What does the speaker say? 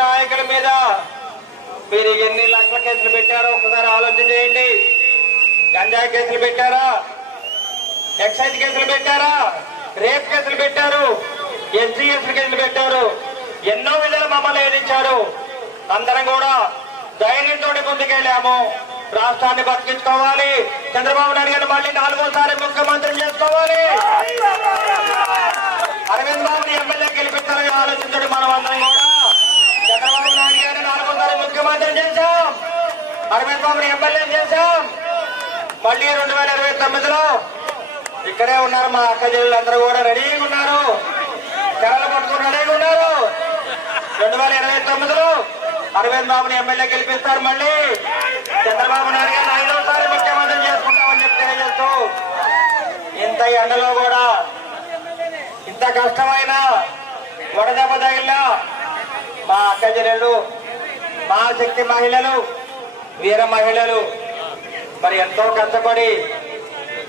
నాయకుల మీద మీరు ఎన్ని లక్షల కేసులు పెట్టారో ఒకసారి ఆలోచన చేయండి. గంజాయి కేసులు పెట్టారా, ఎక్సైజ్ కేసులు పెట్టారా, రేప్ కేసులు పెట్టారు, ఎస్సీఎస్ కేసులు పెట్టారు. ఎన్నో విధాలు మమ్మల్ని ఏడించారు. అందరం కూడా ధైర్యంతో ముందుకెళ్ళాము. రాష్ట్రాన్ని బతికించుకోవాలి, చంద్రబాబు నాయుడు గారిని మళ్ళీ 4వ ముఖ్యమంత్రి చేసుకోవాలి, అరవింద్ బాబుని ఎమ్మెల్యే గెలిపించాలని ఆలోచించండి. మనం అందరం కూడా చంద్రబాబు నాయుడు గారిని 4వ ముఖ్యమంత్రి చేశాం, అరవింద్ బాబుని ఎమ్మెల్యే చేశాం. మళ్ళీ 2029లో ఇక్కడే ఉన్నారు మా అక్క చెల్లెలు అందరూ కూడా రెడీగా ఉన్నారు, కర్రలు పట్టుకుని రెడీగా ఉన్నారు. 2029లో అరవింద్ బాబుని ఎమ్మెల్యే గెలిపిస్తారు. మళ్ళీ చంద్రబాబు నాయుడు గారిని 5వ ముఖ్యమంత్రి చేసుకుంటామని చెప్పి తెలియజేస్తూ, ఇంత ఎండలో కూడా ఇంత కష్టమైన వడదెబ్బ తగిలిన మా అక్క చెల్లెలు, మా శక్తి మహిళలు, వీర మహిళలు మరి ఎంతో కష్టపడి